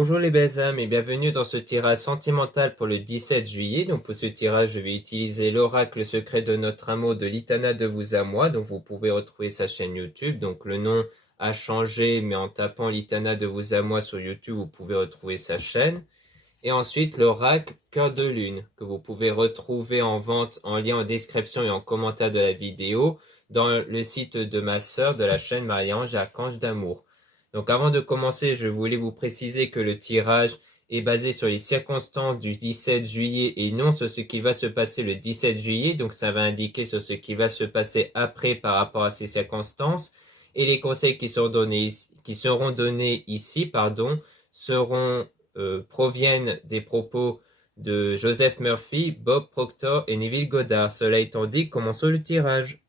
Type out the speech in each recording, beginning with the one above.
Bonjour les belles âmes et bienvenue dans ce tirage sentimental pour le 17 juillet. Donc pour ce tirage, je vais utiliser l'oracle secret de notre amour de Litana de vous à moi. Donc vous pouvez retrouver sa chaîne YouTube. Donc le nom a changé, mais en tapant Litana de vous à moi sur YouTube, vous pouvez retrouver sa chaîne. Et ensuite l'oracle Cœur de Lune que vous pouvez retrouver en vente en lien en description et en commentaire de la vidéo dans le site de ma sœur de la chaîne Marie-Ange Archange d'Amour. Donc avant de commencer, je voulais vous préciser que le tirage est basé sur les circonstances du 17 juillet et non sur ce qui va se passer le 17 juillet. Donc ça va indiquer sur ce qui va se passer après par rapport à ces circonstances. Et les conseils qui seront donnés ici, proviennent des propos de Joseph Murphy, Bob Proctor et Neville Goddard. Cela étant dit, commençons le tirage.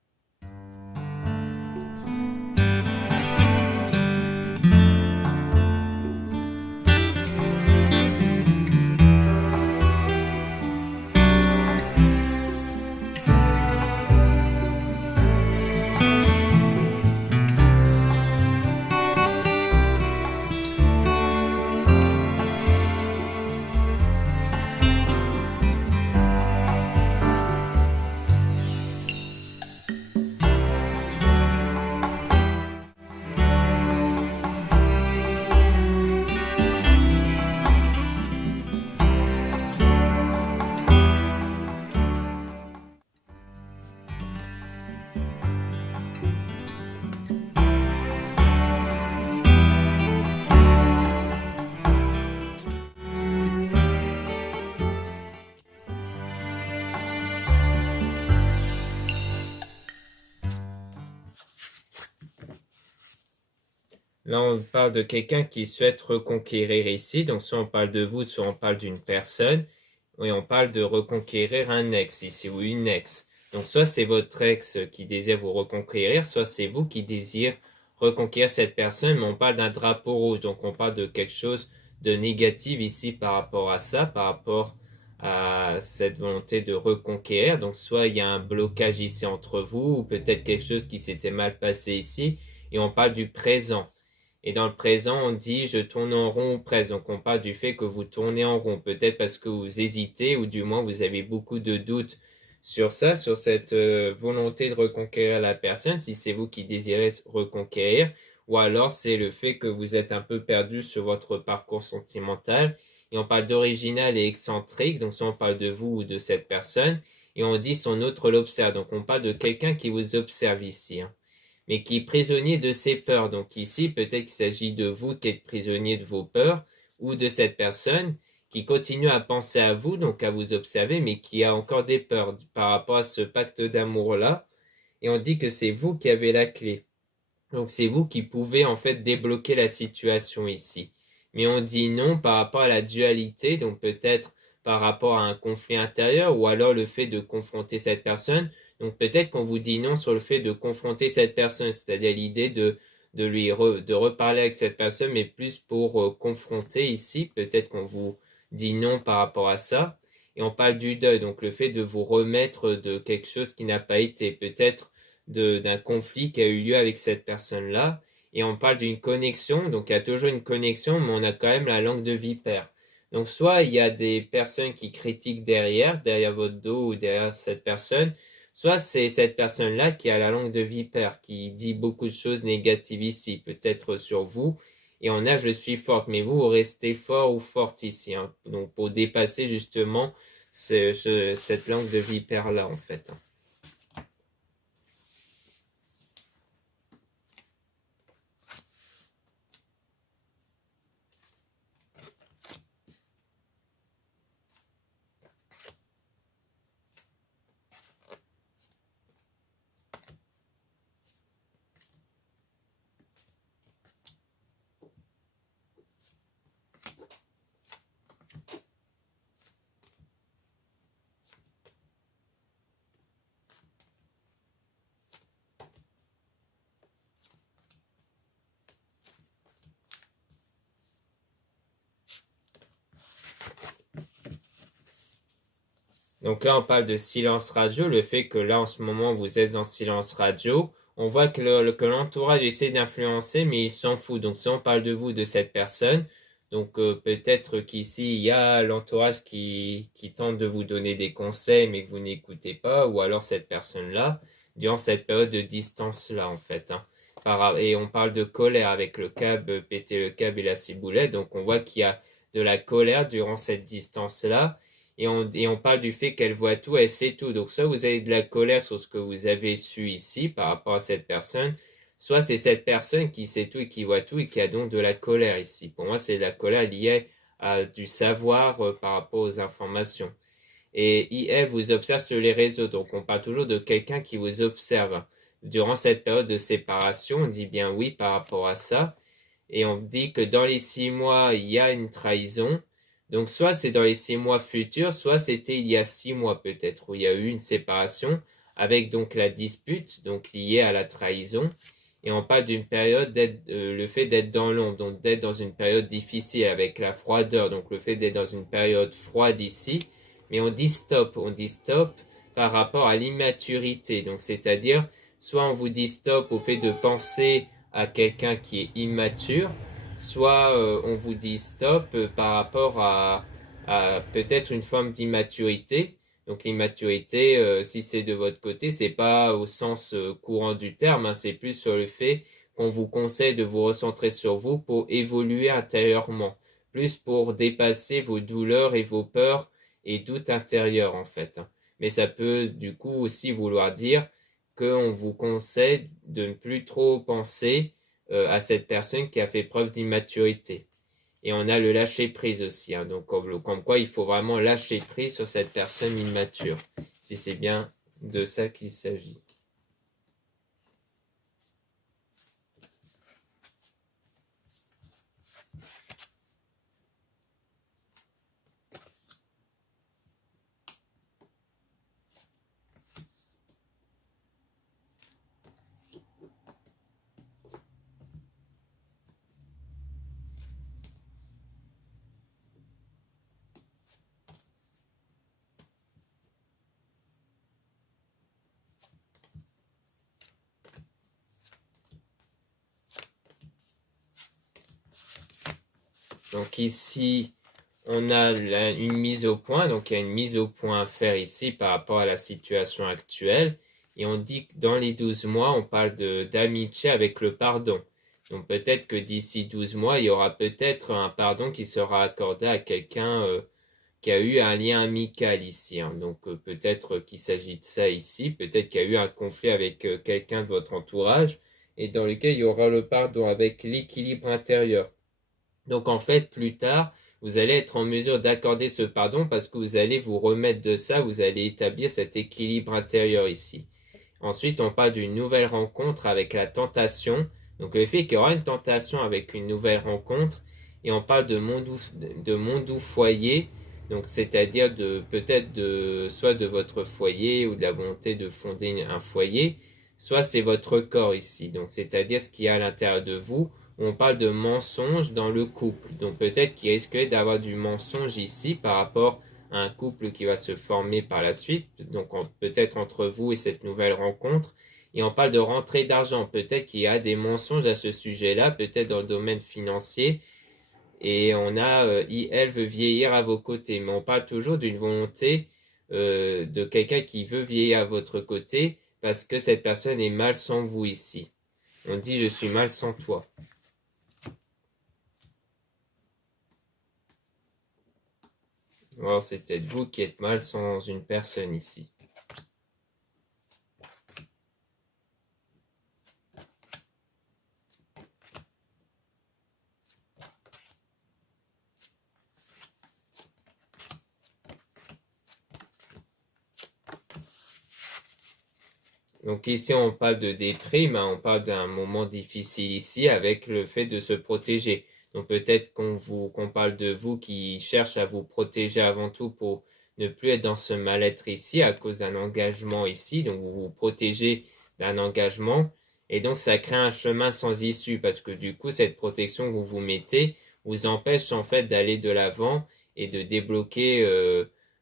Là, on parle de quelqu'un qui souhaite reconquérir ici. Donc, soit on parle de vous, soit on parle d'une personne. Et on parle de reconquérir un ex ici, ou une ex. Donc, soit c'est votre ex qui désire vous reconquérir, soit c'est vous qui désirez reconquérir cette personne. Mais on parle d'un drapeau rouge. Donc, on parle de quelque chose de négatif ici par rapport à ça, par rapport à cette volonté de reconquérir. Donc, soit il y a un blocage ici entre vous, ou peut-être quelque chose qui s'était mal passé ici. Et on parle du présent. Et dans le présent, on dit « je tourne en rond » ou presque. Donc, on parle du fait que vous tournez en rond. Peut-être parce que vous hésitez ou du moins vous avez beaucoup de doutes sur ça, sur cette volonté de reconquérir la personne, si c'est vous qui désirez reconquérir. Ou alors, c'est le fait que vous êtes un peu perdu sur votre parcours sentimental. Et on parle d'original et excentrique. Donc, soit on parle de vous ou de cette personne. Et on dit son autre l'observe. Donc, on parle de quelqu'un qui vous observe ici, hein, mais qui est prisonnier de ses peurs. Donc ici, peut-être qu'il s'agit de vous qui êtes prisonnier de vos peurs, ou de cette personne qui continue à penser à vous, donc à vous observer, mais qui a encore des peurs par rapport à ce pacte d'amour-là. Et on dit que c'est vous qui avez la clé. Donc c'est vous qui pouvez en fait débloquer la situation ici. Mais on dit non par rapport à la dualité, donc peut-être par rapport à un conflit intérieur, ou alors le fait de confronter cette personne. Donc peut-être qu'on vous dit non sur le fait de confronter cette personne, c'est-à-dire l'idée de reparler avec cette personne, mais plus pour confronter ici. Peut-être qu'on vous dit non par rapport à ça. Et on parle du deuil, donc le fait de vous remettre de quelque chose qui n'a pas été, peut-être d'un conflit qui a eu lieu avec cette personne-là. Et on parle d'une connexion, donc il y a toujours une connexion, mais on a quand même la langue de vipère. Donc soit il y a des personnes qui critiquent derrière votre dos ou derrière cette personne, soit c'est cette personne-là qui a la langue de vipère, qui dit beaucoup de choses négatives ici, peut-être sur vous. Et on a « je suis forte », mais vous restez fort ou forte ici, hein, donc pour dépasser justement cette langue de vipère-là, en fait. Donc là, on parle de silence radio, le fait que là, en ce moment, vous êtes en silence radio. On voit que l'entourage essaie d'influencer, mais il s'en fout. Donc si on parle de vous, de cette personne, Donc peut-être qu'ici, il y a l'entourage qui tente de vous donner des conseils, mais que vous n'écoutez pas, ou alors cette personne-là, durant cette période de distance-là, en fait. Hein. Et on parle de colère avec le câble, péter le câble et la ciboulette, donc on voit qu'il y a de la colère durant cette distance-là, et on parle du fait qu'elle voit tout, elle sait tout. Donc soit vous avez de la colère sur ce que vous avez su ici par rapport à cette personne, soit c'est cette personne qui sait tout et qui voit tout et qui a donc de la colère ici. Pour moi, c'est la colère liée à du savoir par rapport aux informations. Et IF vous observe sur les réseaux, donc on parle toujours de quelqu'un qui vous observe. Durant cette période de séparation, on dit bien oui par rapport à ça. Et on dit que dans les 6 mois, il y a une trahison. Donc soit c'est dans les 6 mois futurs, soit c'était il y a 6 mois peut-être, où il y a eu une séparation, avec donc la dispute, donc liée à la trahison. Et on parle d'une période le fait d'être dans l'ombre, donc d'être dans une période difficile avec la froideur, donc le fait d'être dans une période froide ici. Mais on dit stop par rapport à l'immaturité. Donc c'est-à-dire, soit on vous dit stop au fait de penser à quelqu'un qui est immature, soit on vous dit stop par rapport à peut-être une forme d'immaturité. Donc l'immaturité, si c'est de votre côté, c'est pas au sens courant du terme, hein, c'est plus sur le fait qu'on vous conseille de vous recentrer sur vous pour évoluer intérieurement, plus pour dépasser vos douleurs et vos peurs et doutes intérieurs en fait. Hein. Mais ça peut du coup aussi vouloir dire qu'on vous conseille de ne plus trop penser à cette personne qui a fait preuve d'immaturité. Et on a le lâcher prise aussi. Hein. Donc, comme quoi il faut vraiment lâcher prise sur cette personne immature. Si c'est bien de ça qu'il s'agit. Donc ici, on a une mise au point. Donc il y a une mise au point à faire ici par rapport à la situation actuelle. Et on dit que dans les 12 mois, on parle d'amitié avec le pardon. Donc peut-être que d'ici 12 mois, il y aura peut-être un pardon qui sera accordé à quelqu'un qui a eu un lien amical ici. Hein. Donc peut-être qu'il s'agit de ça ici. Peut-être qu'il y a eu un conflit avec quelqu'un de votre entourage et dans lequel il y aura le pardon avec l'équilibre intérieur. Donc en fait, plus tard, vous allez être en mesure d'accorder ce pardon parce que vous allez vous remettre de ça, vous allez établir cet équilibre intérieur ici. Ensuite, on parle d'une nouvelle rencontre avec la tentation. Donc le fait qu'il y aura une tentation avec une nouvelle rencontre, et on parle de mon doux foyer, donc c'est-à-dire de peut-être soit de votre foyer ou de la volonté de fonder un foyer, soit c'est votre corps ici. Donc c'est-à-dire ce qu'il y a à l'intérieur de vous. On parle de mensonge dans le couple. Donc peut-être qu'il risquerait d'avoir du mensonge ici par rapport à un couple qui va se former par la suite, donc peut-être entre vous et cette nouvelle rencontre. Et on parle de rentrée d'argent. Peut-être qu'il y a des mensonges à ce sujet-là, peut-être dans le domaine financier. Et on a elle veut vieillir à vos côtés. Mais on parle toujours d'une volonté de quelqu'un qui veut vieillir à votre côté parce que cette personne est mal sans vous ici. On dit je suis mal sans toi. Alors c'est peut-être vous qui êtes mal sans une personne ici. Donc ici on parle de déprime, hein, on parle d'un moment difficile ici avec le fait de se protéger. Donc peut-être qu'on parle de vous qui cherche à vous protéger avant tout pour ne plus être dans ce mal-être ici à cause d'un engagement ici. Donc vous vous protégez d'un engagement et donc ça crée un chemin sans issue parce que du coup cette protection que vous vous mettez vous empêche en fait d'aller de l'avant et de débloquer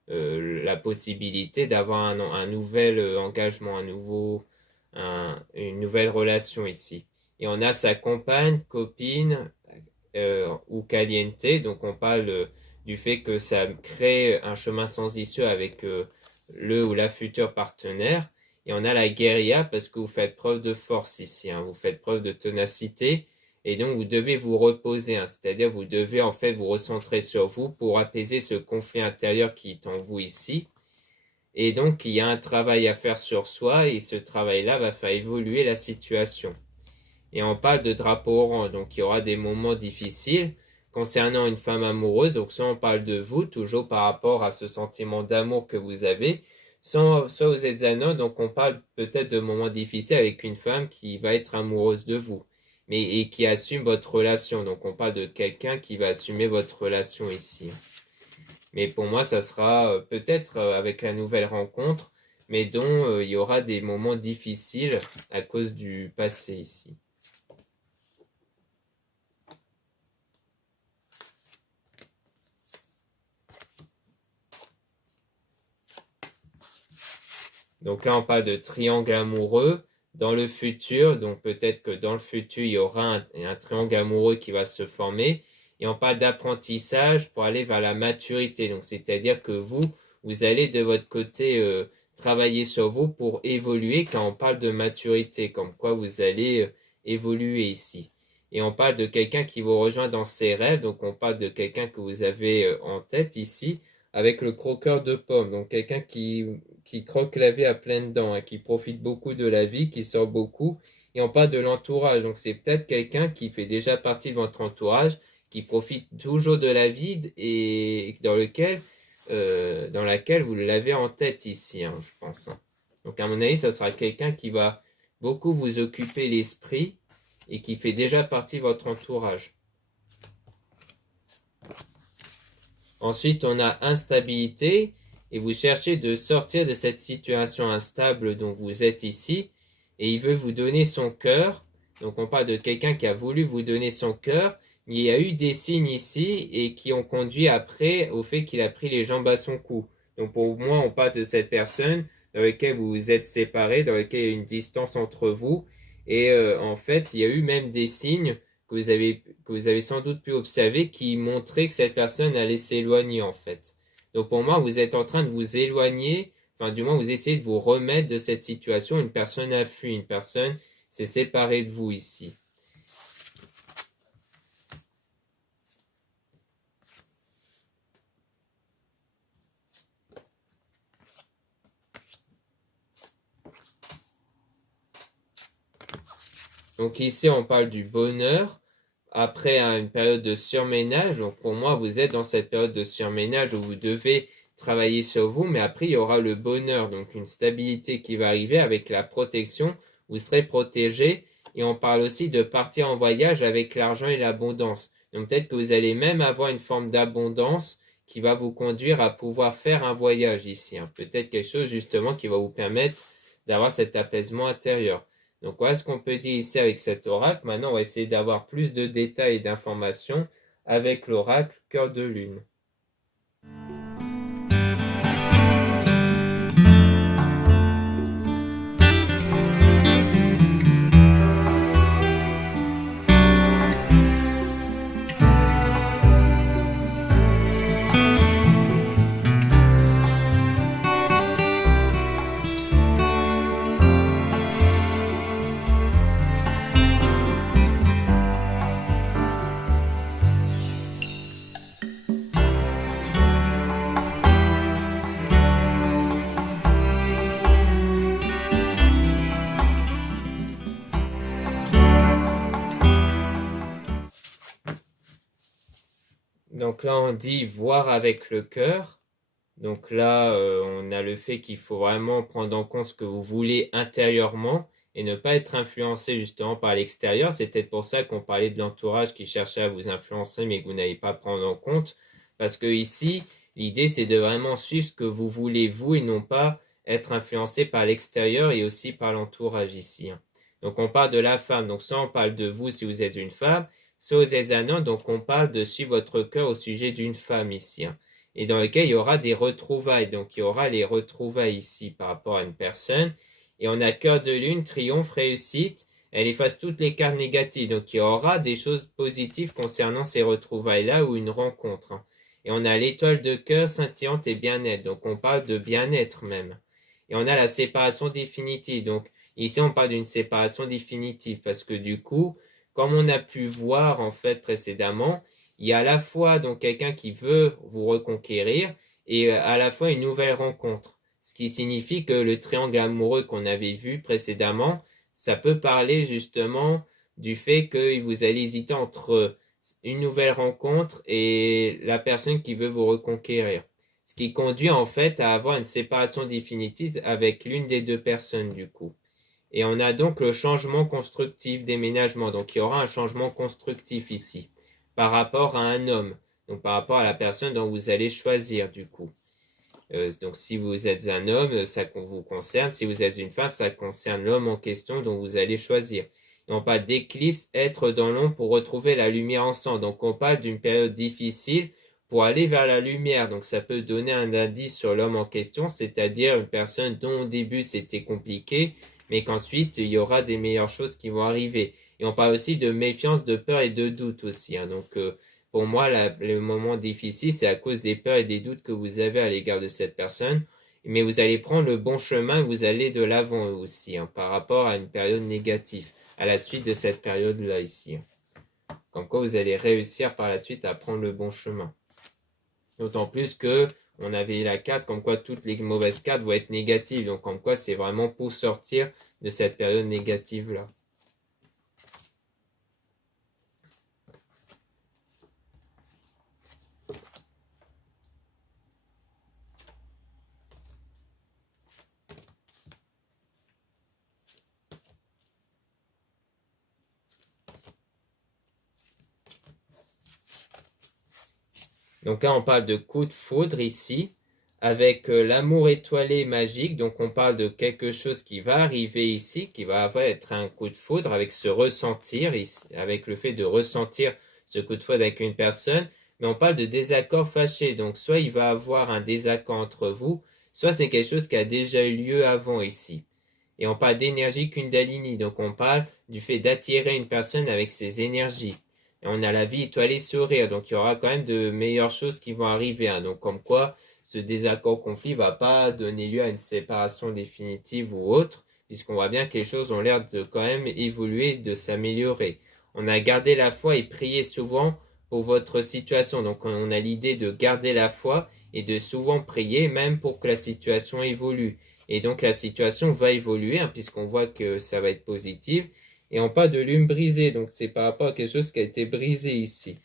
la possibilité d'avoir un nouvel engagement, une nouvelle relation ici. Et on a sa compagne, copine, ou caliente, donc on parle du fait que ça crée un chemin sans issue avec le ou la future partenaire. Et on a la guérilla parce que vous faites preuve de force ici, hein, vous faites preuve de ténacité et donc vous devez vous reposer, hein, c'est-à-dire vous devez en fait vous recentrer sur vous pour apaiser ce conflit intérieur qui est en vous ici. Et donc il y a un travail à faire sur soi et ce travail-là va faire évoluer la situation. Et on parle de drapeau orange, donc il y aura des moments difficiles concernant une femme amoureuse. Donc soit on parle de vous, toujours par rapport à ce sentiment d'amour que vous avez, soit vous êtes un homme, donc on parle peut-être de moments difficiles avec une femme qui va être amoureuse de vous, mais et qui assume votre relation. Donc on parle de quelqu'un qui va assumer votre relation ici. Mais pour moi, ça sera peut-être avec la nouvelle rencontre, mais dont il y aura des moments difficiles à cause du passé ici. Donc là, on parle de triangle amoureux dans le futur. Donc peut-être que dans le futur, il y aura un triangle amoureux qui va se former. Et on parle d'apprentissage pour aller vers la maturité. Donc c'est-à-dire que vous allez de votre côté travailler sur vous pour évoluer quand on parle de maturité, comme quoi vous allez évoluer ici. Et on parle de quelqu'un qui vous rejoint dans ses rêves. Donc on parle de quelqu'un que vous avez en tête ici avec le croqueur de pommes. Donc quelqu'un qui croque la vie à pleines dents, hein, qui profite beaucoup de la vie, qui sort beaucoup. Et on parle de l'entourage. Donc c'est peut-être quelqu'un qui fait déjà partie de votre entourage, qui profite toujours de la vie et dans laquelle vous l'avez en tête ici, hein, je pense. Hein. Donc à mon avis, ça sera quelqu'un qui va beaucoup vous occuper l'esprit et qui fait déjà partie de votre entourage. Ensuite, on a instabilité et vous cherchez de sortir de cette situation instable dont vous êtes ici et il veut vous donner son cœur. Donc on parle de quelqu'un qui a voulu vous donner son cœur, mais il y a eu des signes ici et qui ont conduit après au fait qu'il a pris les jambes à son cou. Donc pour moi, on parle de cette personne dans laquelle vous vous êtes séparés, dans laquelle il y a une distance entre vous et en fait, il y a eu même des signes que vous avez sans doute pu observer qui montraient que cette personne allait s'éloigner en fait. Donc pour moi, vous êtes en train de vous éloigner, enfin du moins vous essayez de vous remettre de cette situation. Une personne a fui, une personne s'est séparée de vous ici. Donc ici, on parle du bonheur après une période de surménage. Donc pour moi, vous êtes dans cette période de surménage où vous devez travailler sur vous, mais après, il y aura le bonheur, donc une stabilité qui va arriver avec la protection. Vous serez protégé et on parle aussi de partir en voyage avec l'argent et l'abondance. Donc peut-être que vous allez même avoir une forme d'abondance qui va vous conduire à pouvoir faire un voyage ici. Hein. Peut-être quelque chose justement qui va vous permettre d'avoir cet apaisement intérieur. Donc voilà ce qu'on peut dire ici avec cet oracle. Maintenant, on va essayer d'avoir plus de détails et d'informations avec l'oracle cœur de lune. Donc là, on dit voir avec le cœur. Donc là, on a le fait qu'il faut vraiment prendre en compte ce que vous voulez intérieurement et ne pas être influencé justement par l'extérieur. C'est peut-être pour ça qu'on parlait de l'entourage qui cherchait à vous influencer, mais que vous n'allez pas prendre en compte. Parce que ici, l'idée, c'est de vraiment suivre ce que vous voulez vous et non pas être influencé par l'extérieur et aussi par l'entourage ici. Hein. Donc on parle de la femme. Donc soit on parle de vous si vous êtes une femme, soit vous êtes un homme. Donc on parle de suivre votre cœur au sujet d'une femme ici. Hein. Et dans lequel il y aura des retrouvailles. Donc il y aura les retrouvailles ici par rapport à une personne. Et on a cœur de lune, triomphe, réussite, elle efface toutes les cartes négatives. Donc il y aura des choses positives concernant ces retrouvailles-là ou une rencontre. Hein. Et on a l'étoile de cœur scintillante et bien-être. Donc on parle de bien-être même. Et on a la séparation définitive. Donc ici on parle d'une séparation définitive parce que du coup, comme on a pu voir en fait précédemment, il y a à la fois donc quelqu'un qui veut vous reconquérir et à la fois une nouvelle rencontre. Ce qui signifie que le triangle amoureux qu'on avait vu précédemment, ça peut parler justement du fait que vous allez hésiter entre une nouvelle rencontre et la personne qui veut vous reconquérir. Ce qui conduit en fait à avoir une séparation définitive avec l'une des deux personnes du coup. Et on a donc le changement constructif, déménagement. Donc il y aura un changement constructif ici par rapport à un homme. Donc par rapport à la personne dont vous allez choisir du coup. Donc si vous êtes un homme, ça vous concerne. Si vous êtes une femme, ça concerne l'homme en question dont vous allez choisir. Et on parle d'éclipse, être dans l'ombre pour retrouver la lumière ensemble. Donc on parle d'une période difficile pour aller vers la lumière. Donc ça peut donner un indice sur l'homme en question, c'est-à-dire une personne dont au début c'était compliqué, mais qu'ensuite il y aura des meilleures choses qui vont arriver. Et on parle aussi de méfiance, de peur et de doute aussi. Hein. Donc pour moi, le moment difficile, c'est à cause des peurs et des doutes que vous avez à l'égard de cette personne. Mais vous allez prendre le bon chemin, vous allez de l'avant aussi, hein, par rapport à une période négative, à la suite de cette période-là ici. Hein. Comme quoi vous allez réussir par la suite à prendre le bon chemin. D'autant plus que on avait la carte, comme quoi toutes les mauvaises cartes vont être négatives. Donc comme quoi c'est vraiment pour sortir de cette période négative-là. Donc là, on parle de coup de foudre ici, avec l'amour étoilé magique. Donc on parle de quelque chose qui va arriver ici, qui va être un coup de foudre avec ce ressentir, ici, avec le fait de ressentir ce coup de foudre avec une personne. Mais on parle de désaccord fâché. Donc soit il va avoir un désaccord entre vous, soit c'est quelque chose qui a déjà eu lieu avant ici. Et on parle d'énergie Kundalini. Donc on parle du fait d'attirer une personne avec ses énergies. Et on a la vie étoilée sourire. Donc il y aura quand même de meilleures choses qui vont arriver. Hein. Donc comme quoi ce désaccord-conflit va pas donner lieu à une séparation définitive ou autre, puisqu'on voit bien que les choses ont l'air de quand même évoluer, de s'améliorer. On a gardé la foi et prié souvent pour votre situation. Donc on a l'idée de garder la foi et de souvent prier même pour que la situation évolue. Et donc la situation va évoluer, hein, puisqu'on voit que ça va être positif. Et on parle de lune brisée, donc c'est par rapport à quelque chose qui a été brisé ici.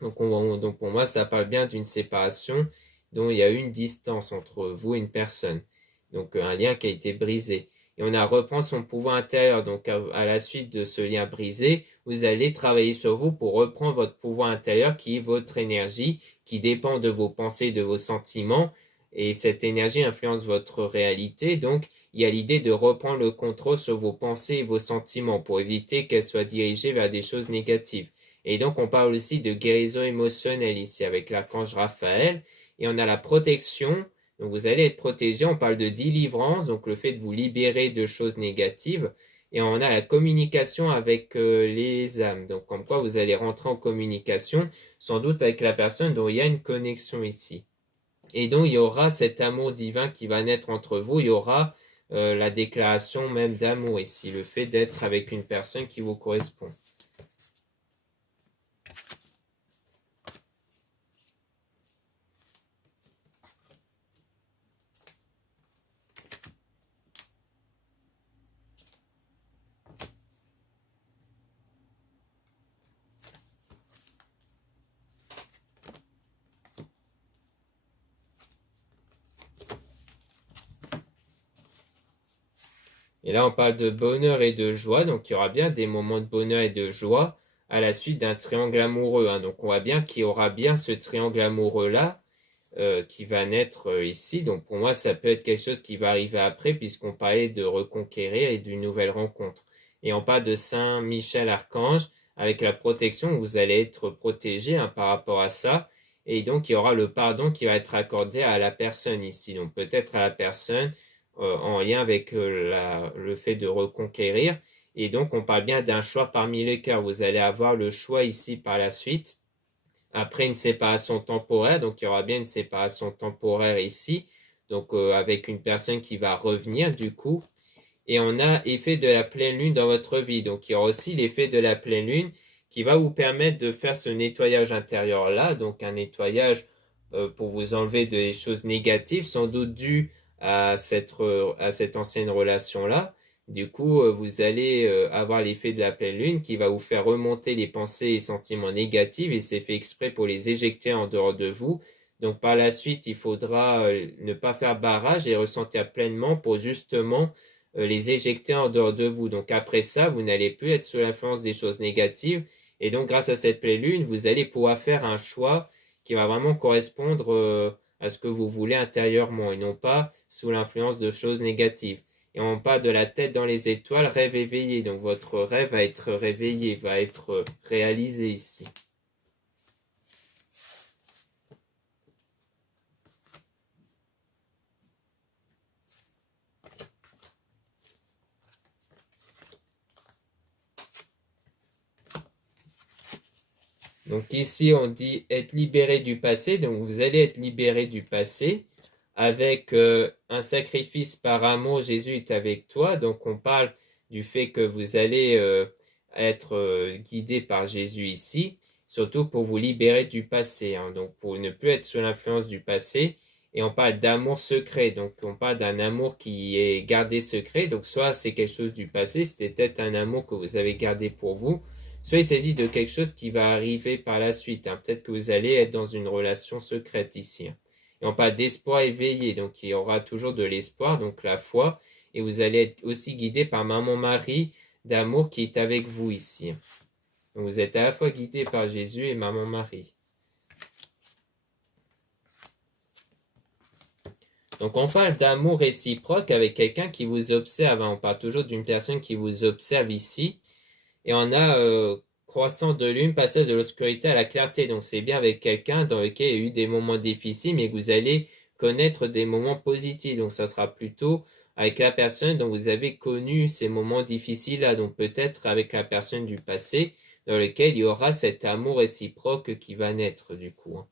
Donc pour moi, ça parle bien d'une séparation dont il y a une distance entre vous et une personne. Donc un lien qui a été brisé. Et on a reprend son pouvoir intérieur. Donc à la suite de ce lien brisé, vous allez travailler sur vous pour reprendre votre pouvoir intérieur qui est votre énergie, qui dépend de vos pensées, de vos sentiments. Et cette énergie influence votre réalité. Donc il y a l'idée de reprendre le contrôle sur vos pensées et vos sentiments pour éviter qu'elles soient dirigées vers des choses négatives. Et donc, on parle aussi de guérison émotionnelle ici avec l'archange Raphaël. Et on a la protection. Donc, vous allez être protégé. On parle de délivrance, donc le fait de vous libérer de choses négatives. Et on a la communication avec les âmes. Donc, comme quoi vous allez rentrer en communication, sans doute avec la personne dont il y a une connexion ici. Et donc, il y aura cet amour divin qui va naître entre vous. Il y aura la déclaration même d'amour ici, le fait d'être avec une personne qui vous correspond. Et là, on parle de bonheur et de joie. Donc, il y aura bien des moments de bonheur et de joie à la suite d'un triangle amoureux. Hein. Donc, on voit bien qu'il y aura bien ce triangle amoureux-là qui va naître ici. Donc, pour moi, ça peut être quelque chose qui va arriver après puisqu'on parlait de reconquérir et d'une nouvelle rencontre. Et on parle de Saint Michel Archange avec la protection. Vous allez être protégé hein, par rapport à ça. Et donc, il y aura le pardon qui va être accordé à la personne ici. Donc, peut-être à la personne en lien avec le fait de reconquérir. Et donc, on parle bien d'un choix parmi les cœurs. Vous allez avoir le choix ici par la suite. Après une séparation temporaire, donc il y aura bien une séparation temporaire ici. Donc, avec une personne qui va revenir du coup. Et on a effet de la pleine lune dans votre vie. Donc, il y aura aussi l'effet de la pleine lune qui va vous permettre de faire ce nettoyage intérieur-là. Donc, un nettoyage pour vous enlever des choses négatives, sans doute dû à cette ancienne relation-là. Du coup, vous allez avoir l'effet de la pleine lune qui va vous faire remonter les pensées et sentiments négatifs et c'est fait exprès pour les éjecter en dehors de vous. Donc, par la suite, il faudra ne pas faire barrage et ressentir pleinement pour justement les éjecter en dehors de vous. Donc après ça, vous n'allez plus être sous l'influence des choses négatives. Et donc grâce à cette pleine lune, vous allez pouvoir faire un choix qui va vraiment correspondre à ce que vous voulez intérieurement et non pas sous l'influence de choses négatives. Et on parle de la tête dans les étoiles, rêve éveillé. Donc votre rêve va être réveillé, va être réalisé ici. Donc ici, on dit être libéré du passé. Donc vous allez être libéré du passé avec un sacrifice par amour. Jésus est avec toi. Donc on parle du fait que vous allez être guidé par Jésus ici, surtout pour vous libérer du passé. Hein. Donc pour ne plus être sous l'influence du passé. Et on parle d'amour secret. Donc on parle d'un amour qui est gardé secret. Donc soit c'est quelque chose du passé, c'était peut-être un amour que vous avez gardé pour vous. Soit il s'agit de quelque chose qui va arriver par la suite. Hein. Peut-être que vous allez être dans une relation secrète ici. Hein. Et on parle d'espoir éveillé. Donc il y aura toujours de l'espoir, donc la foi. Et vous allez être aussi guidé par Maman Marie d'amour qui est avec vous ici. Hein. Donc vous êtes à la fois guidé par Jésus et Maman Marie. Donc on parle d'amour réciproque avec quelqu'un qui vous observe. Hein. On parle toujours d'une personne qui vous observe ici. Et on a croissant de lune, passage de l'obscurité à la clarté. Donc c'est bien avec quelqu'un dans lequel il y a eu des moments difficiles, mais que vous allez connaître des moments positifs. Donc ça sera plutôt avec la personne dont vous avez connu ces moments difficiles-là. Donc peut-être avec la personne du passé dans lequel il y aura cet amour réciproque qui va naître du coup. Hein.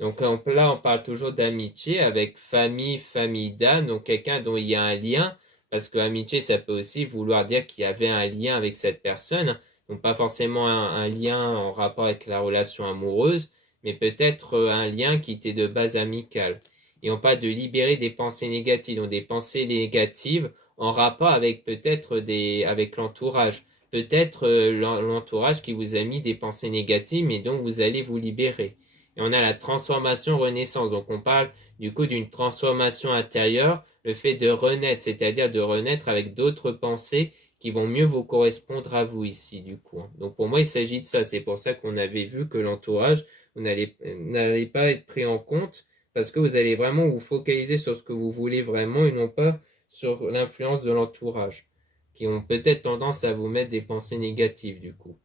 Donc là, on parle toujours d'amitié avec famille, famille d'âme, donc quelqu'un dont il y a un lien, parce que amitié, ça peut aussi vouloir dire qu'il y avait un lien avec cette personne, donc pas forcément un lien en rapport avec la relation amoureuse, mais peut-être un lien qui était de base amicale. Et on parle de libérer des pensées négatives, donc des pensées négatives en rapport avec peut-être avec l'entourage. Peut-être l'entourage qui vous a mis des pensées négatives, mais dont vous allez vous libérer. Et on a la transformation renaissance. Donc on parle du coup d'une transformation intérieure, le fait de renaître, c'est-à-dire de renaître avec d'autres pensées qui vont mieux vous correspondre à vous ici du coup. Donc pour moi il s'agit de ça. C'est pour ça qu'on avait vu que l'entourage, vous n'allez pas être pris en compte parce que vous allez vraiment vous focaliser sur ce que vous voulez vraiment et non pas sur l'influence de l'entourage qui ont peut-être tendance à vous mettre des pensées négatives du coup.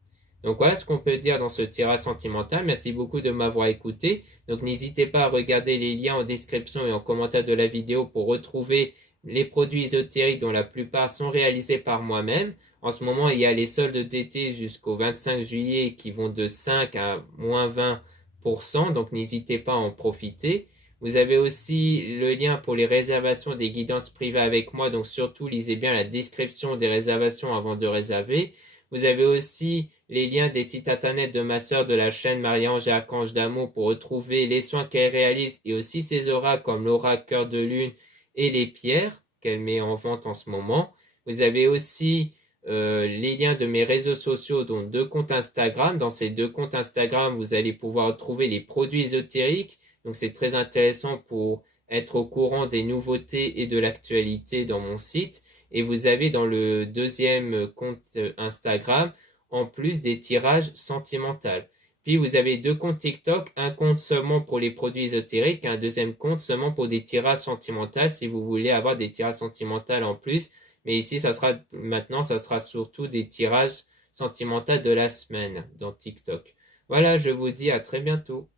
Donc voilà ce qu'on peut dire dans ce tirage sentimental. Merci beaucoup de m'avoir écouté. Donc n'hésitez pas à regarder les liens en description et en commentaire de la vidéo pour retrouver les produits ésotériques dont la plupart sont réalisés par moi-même. En ce moment, il y a les soldes d'été jusqu'au 25 juillet qui vont de 5 à moins 20%. Donc n'hésitez pas à en profiter. Vous avez aussi le lien pour les réservations des guidances privées avec moi. Donc surtout, lisez bien la description des réservations avant de réserver. Vous avez aussi les liens des sites internet de ma sœur de la chaîne Marie-Ange et Archange d'amour pour retrouver les soins qu'elle réalise et aussi ses auras comme l'aura cœur de lune et les pierres qu'elle met en vente en ce moment. Vous avez aussi les liens de mes réseaux sociaux, dont 2 comptes Instagram. Dans ces 2 comptes Instagram, vous allez pouvoir trouver les produits ésotériques. Donc c'est très intéressant pour être au courant des nouveautés et de l'actualité dans mon site. Et vous avez dans le 2e compte Instagram, en plus des tirages sentimentaux. Puis vous avez 2 comptes TikTok, un compte seulement pour les produits ésotériques et un 2e compte seulement pour des tirages sentimentaux si vous voulez avoir des tirages sentimentaux en plus. Mais ici, maintenant, ça sera surtout des tirages sentimentale de la semaine dans TikTok. Voilà, je vous dis à très bientôt.